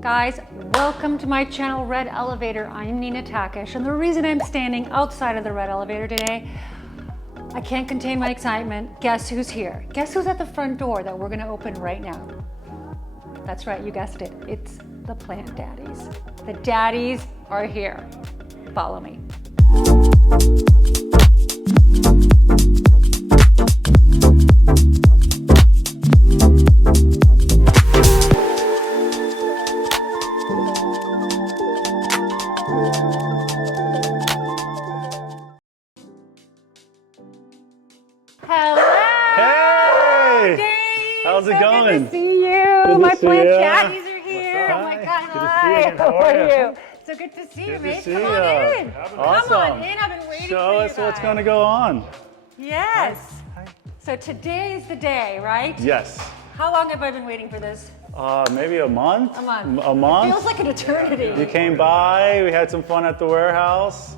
Guys, welcome to my channel, Red Elevator. I'm Nina Takesh, and the reason I'm standing outside of the Red Elevator today, I can't contain my excitement. Guess who's here? Guess who's at the front door that we're gonna open right now? That's right, you guessed it. It's the plant daddies. The daddies are here. Follow me. How's it going? Good to see you. My plant daddies are here. Oh my God, hi. How are you? So good to see you, mate. Come on in. Awesome. Come on in. I've been waiting for you Show us what's going to go on. Yes. Hi. So today is the day, right? Yes. How long have I been waiting for this? Maybe a month. A month. A month. It feels like an eternity. You came by. We had some fun at the warehouse.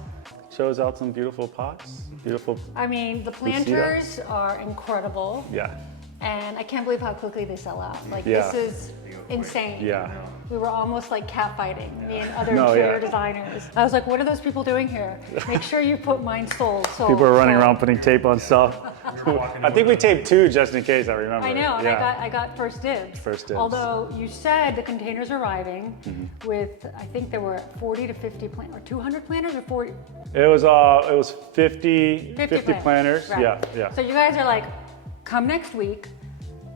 Shows out some beautiful pots. Beautiful. I mean, the planters are incredible. Yeah. And I can't believe how quickly they sell out. Like, Yeah. this is insane. Yeah. We were almost like catfighting, me and other interior designers. I was like, what are those people doing here? Make sure you put mine sold. People are running around putting tape on stuff. I think we taped 2 just in case, I remember. I know, and I got first dibs. First dibs. Although you said the containers are arriving with, I think there were 40 to 50 or 200 planters or 40? It was 50 planters. Right. Yeah. So you guys are like, come next week.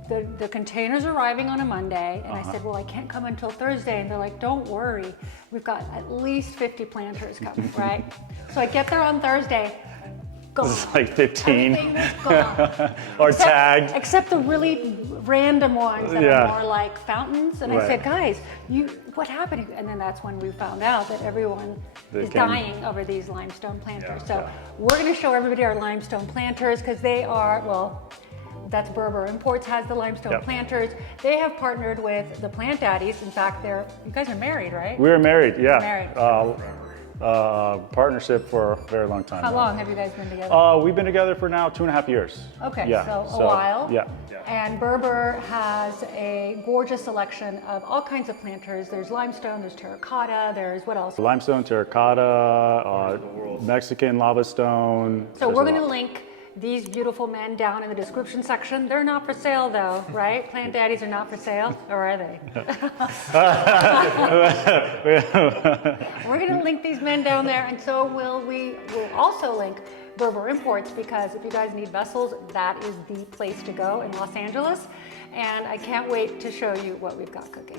The containers are arriving on a Monday, and I said, well, I can't come until Thursday, and they're like, don't worry, we've got at least 50 planters coming, right? So I get there on Thursday, gone. It's like 15. Everything is gone. Or tagged. Except the really random ones that are more like fountains, and I said, guys, what happened? And then that's when we found out that everyone is dying over these limestone planters. We're gonna show everybody our limestone planters, because they are, well, that's Berbere Imports has the limestone planters. They have partnered with the Plant Daddies. In fact, you guys are married, right? We were married, yeah. Married. Partnership for a very long time. How long have you guys been together? We've been together for now 2.5 years. Okay, yeah, so a while. Yeah. And Berbere has a gorgeous selection of all kinds of planters. There's limestone, there's terracotta, there's what else? Limestone, terracotta, Mexican lava stone. So we're going to link these beautiful men down in the description section. They're not for sale though, right? Plant daddies are not for sale, or are they? We're gonna link these men down there, and so we'll also link Berbere Imports, because if you guys need vessels, that is the place to go in Los Angeles. And I can't wait to show you what we've got cooking.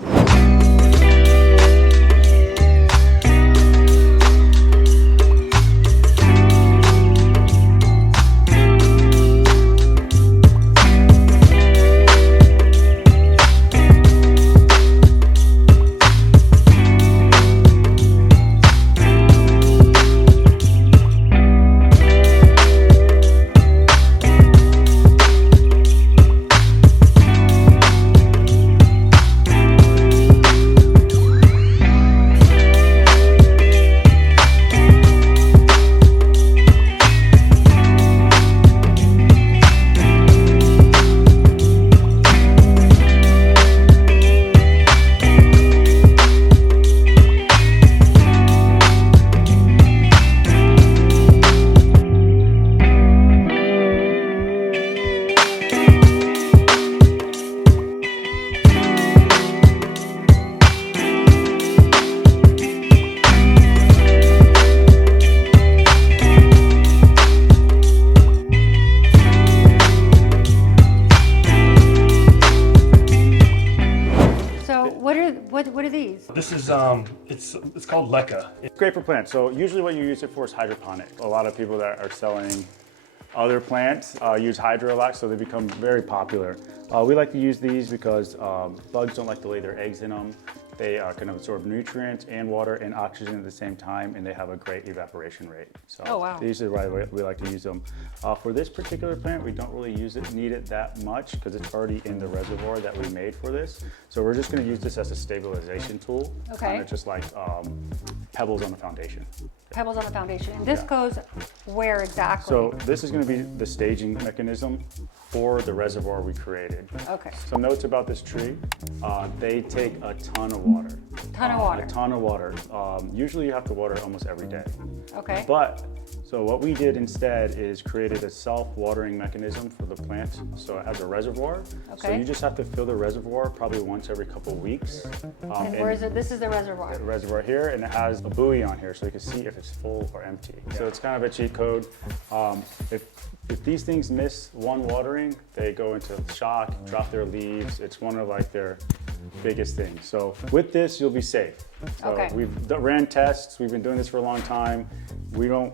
What are these? This is it's called leca. It's great for plants. So usually what you use it for is hydroponic. A lot of people that are selling other plants use hydro a lot, so they become very popular. We like to use these because bugs don't like to lay their eggs in them. They can absorb nutrients and water and oxygen at the same time, and they have a great evaporation rate. So these are why we like to use them. For this particular plant, we don't really need it that much because it's already in the reservoir that we made for this. So we're just going to use this as a stabilization tool. Okay. Just like pebbles on the foundation. Pebbles on the foundation. And this goes where exactly? So this is going to be the staging mechanism for the reservoir we created. Okay. Some notes about this tree. They take a ton of water. Ton of water. A ton of water. Usually you have to water almost every day. Okay. But, so what we did instead is created a self-watering mechanism for the plant. So it has a reservoir. So Okay. you just have to fill the reservoir probably once every couple of weeks. And where is it? This is the reservoir. The reservoir here, and it has a buoy on here so you can see if it's full or empty. So it's kind of a cheat code. If these things miss one watering, they go into shock, drop their leaves. It's one of like their biggest things. So with this, you'll be safe. So Okay. we've ran tests. We've been doing this for a long time. We don't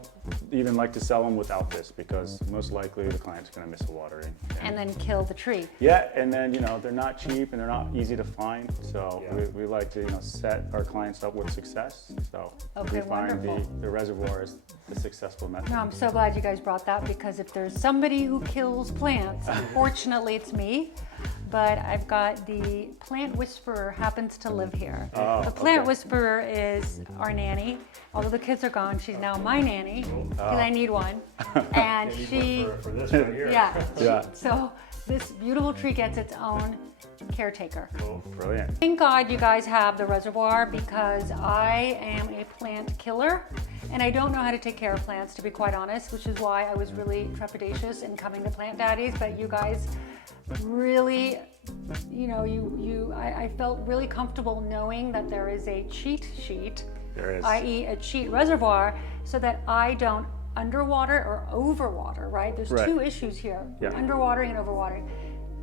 even like to sell them without this because most likely the client's going to miss a watering. And then kill the tree. Yeah, and then they're not cheap and they're not easy to find. So we like to set our clients up with success. So Okay, we find wonderful. the reservoir is the successful method. No, I'm so glad you guys brought that because if there's somebody who kills plants, unfortunately it's me. But I've got the plant whisperer happens to live here. The plant whisperer is our nanny. Although the kids are gone, she's now my nanny because I need one. And she, For this right here. Yeah. So this beautiful tree gets its own caretaker. Brilliant. Thank God you guys have the reservoir because I am a plant killer and I don't know how to take care of plants, to be quite honest, which is why I was really trepidatious in coming to Plant Daddies. But you guys really, I felt really comfortable knowing that there is a cheat sheet, There is. i.e. a cheat reservoir, so that I don't underwater or overwater, right? There's Right. two issues here, Yeah. underwatering and overwatering.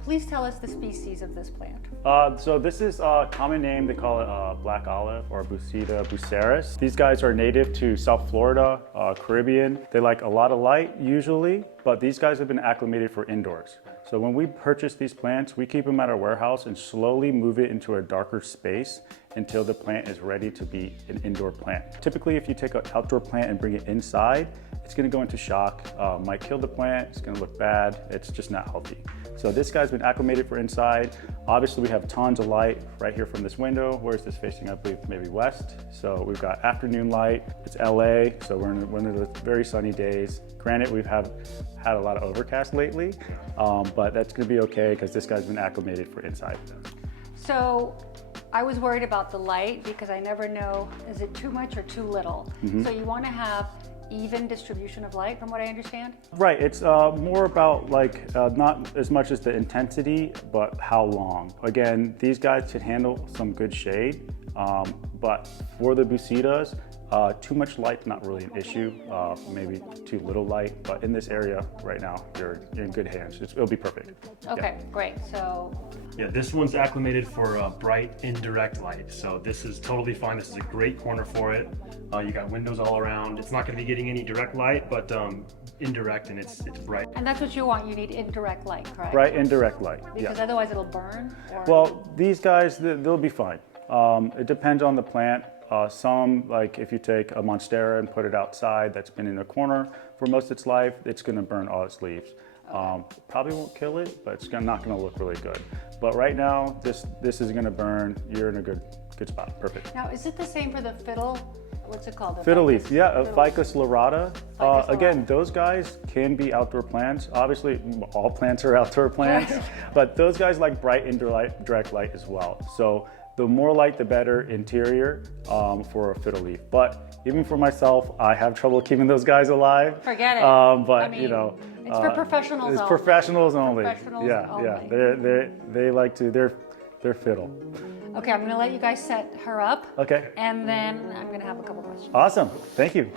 Please tell us the species of this plant. So this is a common name. They call it black olive or Buceta buceris. These guys are native to South Florida, Caribbean. They like a lot of light usually, but these guys have been acclimated for indoors. So when we purchase these plants, we keep them at our warehouse and slowly move it into a darker space until the plant is ready to be an indoor plant. Typically, if you take an outdoor plant and bring it inside, it's gonna go into shock, might kill the plant, it's gonna look bad, it's just not healthy. So this guy's been acclimated for inside. Obviously we have tons of light right here from this window. Where's this facing? I believe maybe west. So we've got afternoon light. It's LA, so we're in one of the very sunny days. Granted, we've had a lot of overcast lately, but that's gonna be okay because this guy's been acclimated for inside. So I was worried about the light because I never know, is it too much or too little? So you want to have even distribution of light, from what I understand? Right, it's more about not as much as the intensity, but how long. Again, these guys can handle some good shade, but for the Bucetas, too much light's not really an issue, maybe too little light, but in this area right now, you're in good hands. It'll be perfect. Okay, great. So Yeah, this one's acclimated for bright indirect light. So this is totally fine. This is a great corner for it. You got windows all around. It's not going to be getting any direct light, but indirect, and it's bright. and that's what you want. You need indirect light, correct? Bright indirect light, Because yeah. otherwise it'll burn? Or... Well, these guys, they'll be fine. It depends on the plant. Some, like if you take a Monstera and put it outside that's been in a corner for most of its life, it's gonna burn all its leaves. Probably won't kill it, but it's not gonna look really good. But right now, this is gonna burn. You're in a good spot, perfect. Now, is it the same for the fiddle? What's it called? The Fiddle leaf, ficus? yeah, Fiddle- Ficus lyrata. Ficus Again, lyrata. those guys can be outdoor plants. Obviously, all plants are outdoor plants, but those guys like bright indirect light as well. So the more light, the better interior for a fiddle leaf. But even for myself, I have trouble keeping those guys alive. Forget it. But I mean, it's for professionals It's only. professionals only. Professionals yeah, only. yeah. They like to. They're fiddle. Okay, I'm gonna let you guys set her up. Okay. And then I'm gonna have a couple questions. Awesome. Thank you.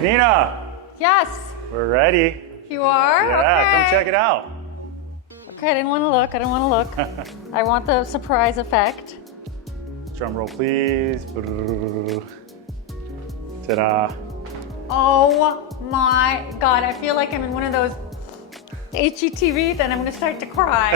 Nina, Yes, we're ready. you are? Yeah, Okay. come check it out. Okay, I didn't want to look. I didn't want to look. I want the surprise effect. Drum roll, please. Ta-da. Oh my God, I feel like I'm in one of those HGTV, then I'm going to start to cry.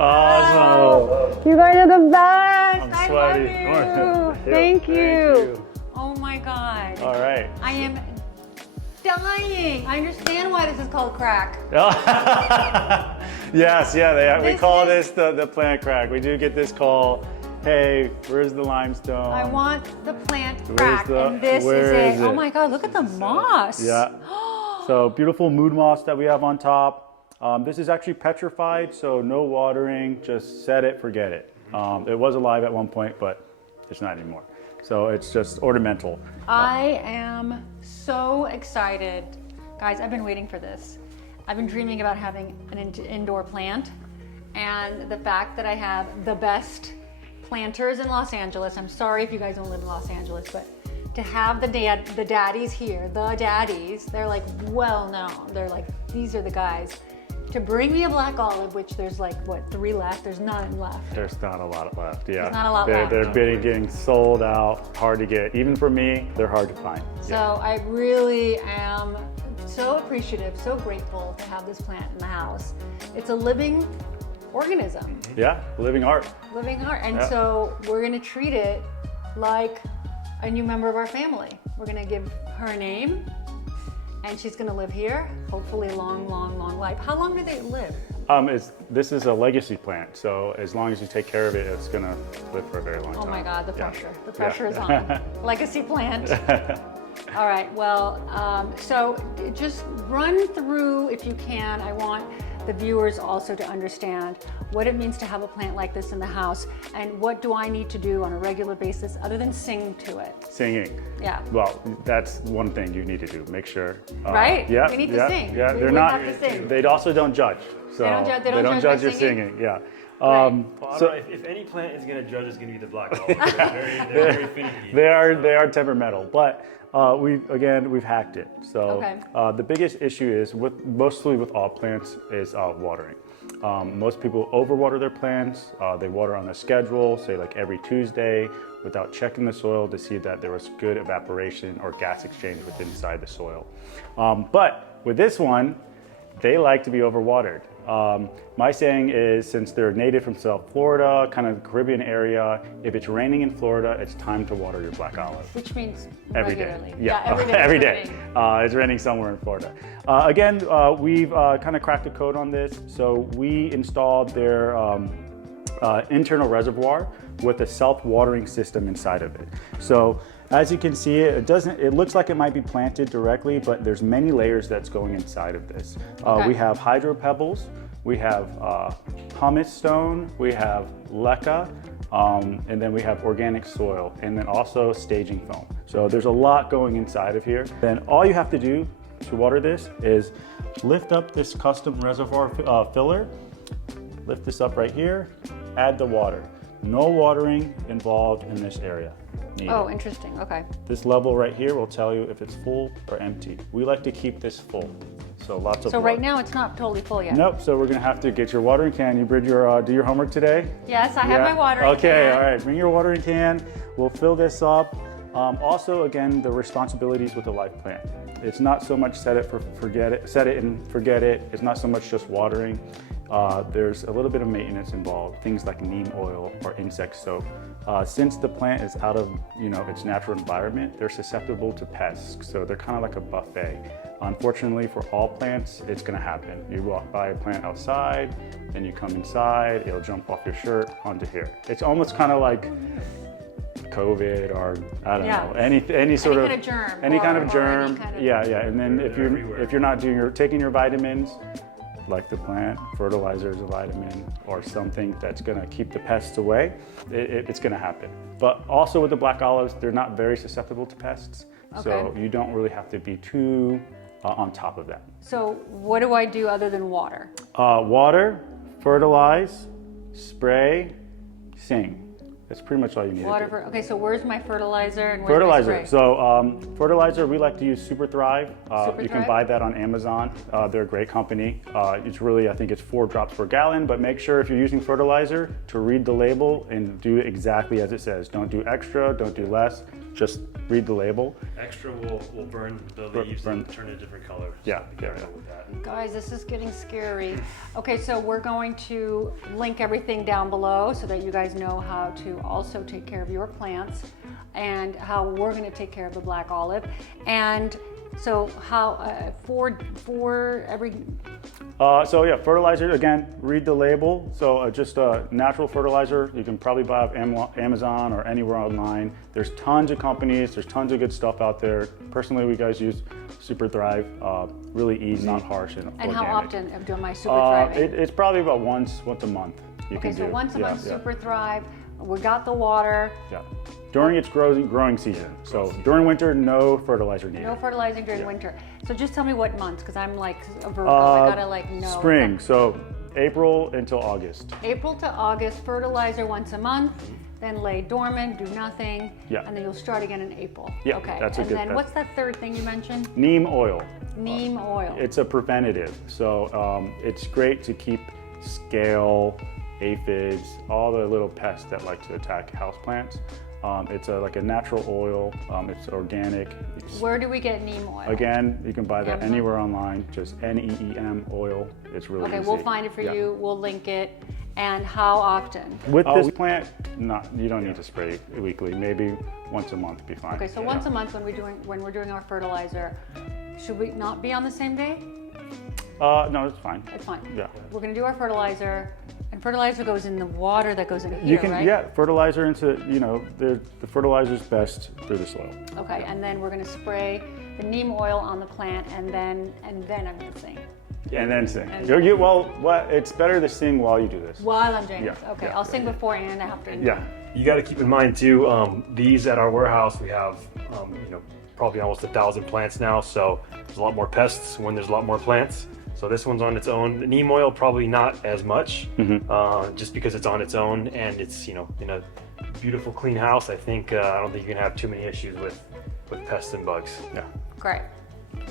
Awesome. You guys are the best. I'm I sweaty. love you. Thank you. Oh my God. All right. I am dying. I understand why this is called crack. Yes, yeah, we This call is- this the plant crack. We do get this call, hey, where's the limestone? I want the plant Where's crack, the- and this where is is it. Oh it? my God, look at the moss. Yeah. So beautiful mood moss that we have on top. This is actually petrified, so no watering, just set it, forget it. It was alive at one point, but it's not anymore. So it's just ornamental. I am so excited. Guys, I've been waiting for this. I've been dreaming about having an indoor plant, and the fact that I have the best planters in Los Angeles. I'm sorry if you guys don't live in Los Angeles, but to have the daddies here, the daddies, they're like well known. They're like, these are the guys. To bring me a black olive, which there's like, what, 3 left? There's none left. There's not a lot left, yeah. There's not a lot they're, left. They're getting sold out, hard to get. Even for me, they're hard to find. So I really am so appreciative, so grateful to have this plant in the house. It's a living organism, Yeah, living art. living art. And Yeah. so we're gonna treat it like a new member of our family. We're gonna give her a name, and she's gonna live here, hopefully a long, long, long life. How long do they live? This is a legacy plant, so as long as you take care of it, it's gonna live for a very long time. Oh my God, the Yeah. pressure. The Yeah. pressure is on. Legacy plant. All right, well, so just run through, if you can, I want the viewers also to understand what it means to have a plant like this in the house, and what do I need to do on a regular basis other than sing to it? Singing. Yeah. Well, that's one thing you need to do. Make sure. Right? Yeah. We need to yeah, sing. Yeah, We they're would not. have to sing. They also don't judge. So They don't judge your by singing. Yeah. Right. Well, I So- don't know, if any plant is going to judge, it's going to be the black olive. They're very finicky. They are temperamental, but we've hacked it. So Okay. the biggest issue is mostly with all plants is watering. Most people overwater their plants. They water on a schedule, say like every Tuesday, without checking the soil to see that there was good evaporation or gas exchange within inside the soil. But with this one, they like to be overwatered. My saying is, since they're native from South Florida, kind of the Caribbean area, if it's raining in Florida, it's time to water your black olive. Which means Every day. regularly. Yeah, every day. every it's day. raining. It's raining somewhere in Florida. Again, we've kind of cracked the code on this. So we installed their internal reservoir with a self-watering system inside of it. So as you can see, it looks like it might be planted directly, but there's many layers that's going inside of this. Okay. We have hydro pebbles, we have pumice stone, we have leca, and then we have organic soil, and then also staging foam. So there's a lot going inside of here. Then all you have to do to water this is lift up this custom reservoir filler, lift this up right here, add the water. No watering involved in this area. Needed. Oh, interesting. Okay. This level right here will tell you if it's full or empty. We like to keep this full. So lots of So water. right now it's not totally full yet. Nope, so we're gonna have to get your watering can. You did your, do your homework today? Yes, I have my watering Okay, can. all right, bring your watering can. We'll fill this up. Also, again, the responsibilities with the live plant. It's not so much set it and forget it. It's not so much just watering. There's a little bit of maintenance involved, things like neem oil or insect soap. Since the plant is out of its natural environment, they're susceptible to pests, so they're kind of like a buffet. Unfortunately, for all plants, it's going to happen. You walk by a plant outside, then you come inside, it'll jump off your shirt onto here. It's almost kind of like COVID or I don't know, any sort of kind of germ. any or- kind or of germ. any kind of- Yeah. And then They're everywhere. if you're not taking your vitamins, like the plant, fertilizer is a vitamin or something that's going to keep the pests away, it's going to happen. But also with the black olives, they're not very susceptible to pests, so Okay. you don't really have to be too on top of that. So what do I do other than water? Water, fertilize, spray, sing. That's pretty much all you need. Water. Okay, so where's my fertilizer and where's Fertilizer. my spray? So fertilizer, we like to use Super Thrive. You can Thrive? buy that on Amazon. They're a great company. It's really, I think it's 4 drops per gallon, but make sure if you're using fertilizer to read the label and do it exactly as it says. Don't do extra, don't do less, just read the label. Extra will burn the leaves and turn a different color. So Yeah, be careful with that. Guys, this is getting scary. Okay, so we're going to link everything down below so that you guys know how to also take care of your plants and how we're going to take care of the black olive. And so how for every So yeah, fertilizer, again, read the label. So just a natural fertilizer, you can probably buy off Amazon or anywhere online. There's tons of companies, there's tons of good stuff out there. Personally, we guys use Super Thrive, really easy, not harsh and organic. how often do my Super Thrive? It's probably about once a month you Okay, can so do. once a month Super Thrive. We got the water. Yeah. During its growing season. So during winter, no fertilizer needed. No fertilizing during winter. So just tell me what months, because I'm like a Virgo. I gotta like know. Spring. So April until August. April to August, fertilizer once a month, then lay dormant, do nothing, Yeah. and then you'll start again in April. Yeah, Okay. that's a and good- then what's that third thing you mentioned? Neem oil. Neem oil. It's a preventative. So it's great to keep scale, aphids, all the little pests that like to attack houseplants. It's like a natural oil. It's organic. Where do we get neem oil? Again, you can buy that Amazon? anywhere online. Just NEEM oil. It's really Okay, easy. we'll find it for Yeah. you. We'll link it. And how often? With this plant, you don't need to spray weekly. Maybe once a month would be fine. Okay, so once a month when we're doing our fertilizer, should we not be on the same day? No, it's fine. It's fine. Yeah. We're gonna do our fertilizer, and fertilizer goes in the water that goes in here, right? Yeah, fertilizer into, the fertilizer's best through the soil. Okay, and then we're gonna spray the neem oil on the plant, and then I'm gonna sing. And then sing. And- It's better to sing while you do this. While I'm doing Yeah, this. Okay, yeah, I'll yeah, sing yeah. before and after. Yeah. You got to keep in mind too, these at our warehouse, we have, probably almost 1,000 plants now. So there's a lot more pests when there's a lot more plants. So this one's on its own. The neem oil, probably not as much, just because it's on its own and it's, in a beautiful, clean house. I think, I don't think you're gonna have too many issues with pests and bugs. Yeah. Great.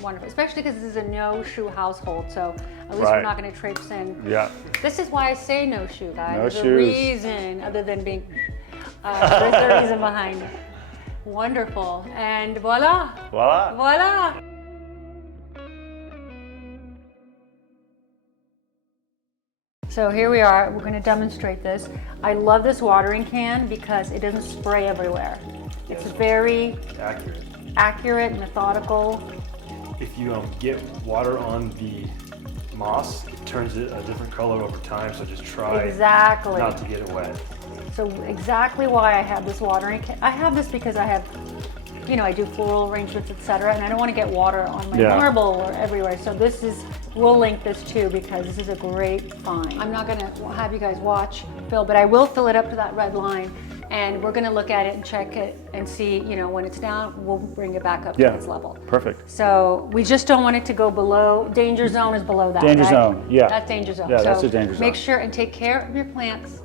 Wonderful. Especially because this is a no-shoe household, so at least we're Right. not gonna traipse in. Yeah. This is why I say no shoe, guys. No There's a shoes. reason, other than being, there's a reason behind it. Wonderful. And voila. Voila. Voila. So here we are, we're gonna demonstrate this. I love this watering can because it doesn't spray everywhere. It's very accurate, methodical. If you get water on the moss, it turns it a different color over time. So just try Exactly. not to get it wet. So exactly why I have this watering can. I have this because I have, I do floral arrangements, etc., and I don't want to get water on my marble or everywhere. So this is, we'll link this too because this is a great find. I'm not gonna have you guys watch fill, but I will fill it up to that red line, and we're gonna look at it and check it and see, when it's down, we'll bring it back up to its level. Perfect. So we just don't want it to go below. Danger zone is below that. Danger right? zone, yeah. That's danger zone. Yeah, so that's a danger zone. Make sure and take care of your plants.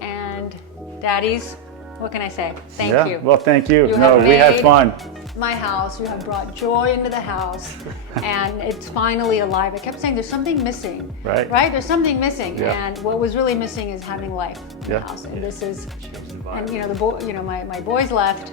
And Daddies, what can I say? Thank you. Well, thank you. You No, have we had made fun. My house, you have brought joy into the house, and it's finally alive. I kept saying there's something missing, Right. Right? There's something missing, Yeah. and what was really missing is having life in the Yeah. house. And this is, and And my boys left,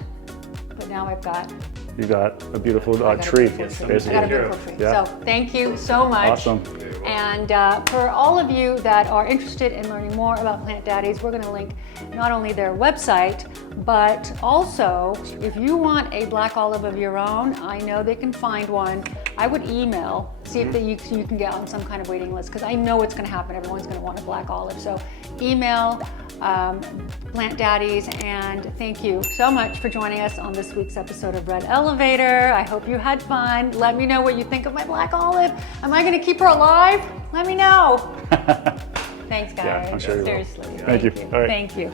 but now I've got You got a beautiful I got a tree, beautiful basically. I got a beautiful tree. Yeah. So thank you so much. Awesome. And for all of you that are interested in learning more about Plant Daddies, we're going to link not only their website, but also if you want a black olive of your own, I know they can find one. I would email, see if you can get on some kind of waiting list, because I know it's going to happen. Everyone's going to want a black olive. So email Plant Daddies, and thank you so much for joining us on this week's episode of Red Elevator. I hope you had fun. Let me know what you think of my black olive. Am I going to keep her alive? Let me know. Thanks, guys. Yeah, I'm sure you will. Seriously. Thank you. All right. Thank you.